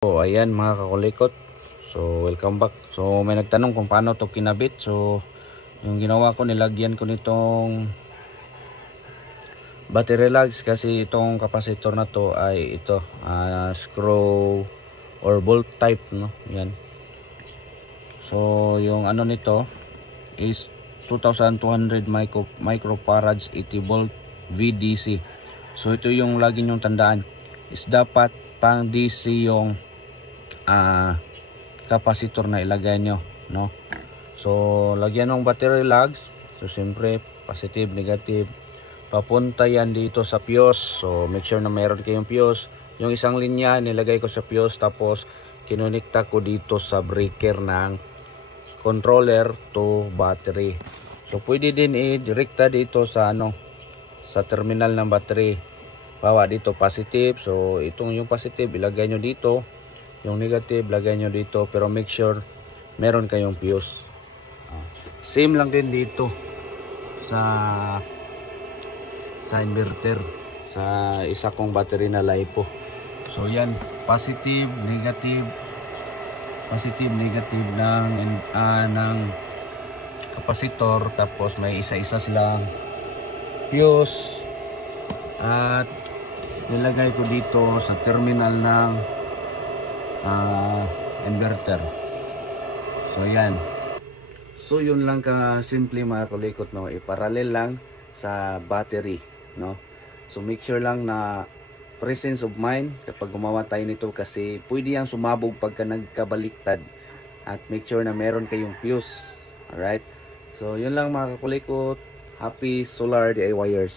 So ayan mga kakulikot, so welcome back. So may nagtanong kung paano to kinabit. So yung ginawa ko, nilagyan ko nitong battery lugs kasi itong kapasitor na to ay ito screw or bolt type, no? Yan. So yung ano nito is 2200 microfarads 80 volt VDC. So ito yung lagi nyong tandaan, is dapat pang DC yung kapasitor na ilagay nyo, no? So lagyan ng battery lugs. So siyempre positive, negative, papunta yan dito sa fuse. So make sure na mayroon kayong fuse. Yung isang linya nilagay ko sa fuse, tapos kinonekta ko dito sa breaker ng controller to battery. So pwede din i-direkta dito sa sa terminal ng battery. Bawa dito positive, so itong yung positive ilagay nyo dito, yung negative lagay nyo dito, pero make sure meron kayong fuse. Same lang din dito sa inverter, sa isa kong battery na LiPo. So yan, positive, negative ng kapasitor, tapos may isa-isa silang fuse, at nilagay ko dito sa terminal ng inverter. So yan. So yun lang ka simple mga kulikot, no? Iparallel lang sa battery, no? So make sure lang na presence of mind kapag gumawa tayo nito, kasi pwede yang sumabog pagka nagkabaliktad, at make sure na meron kayong fuse. Alright, so yun lang mga kulikot. Happy solar DIYers.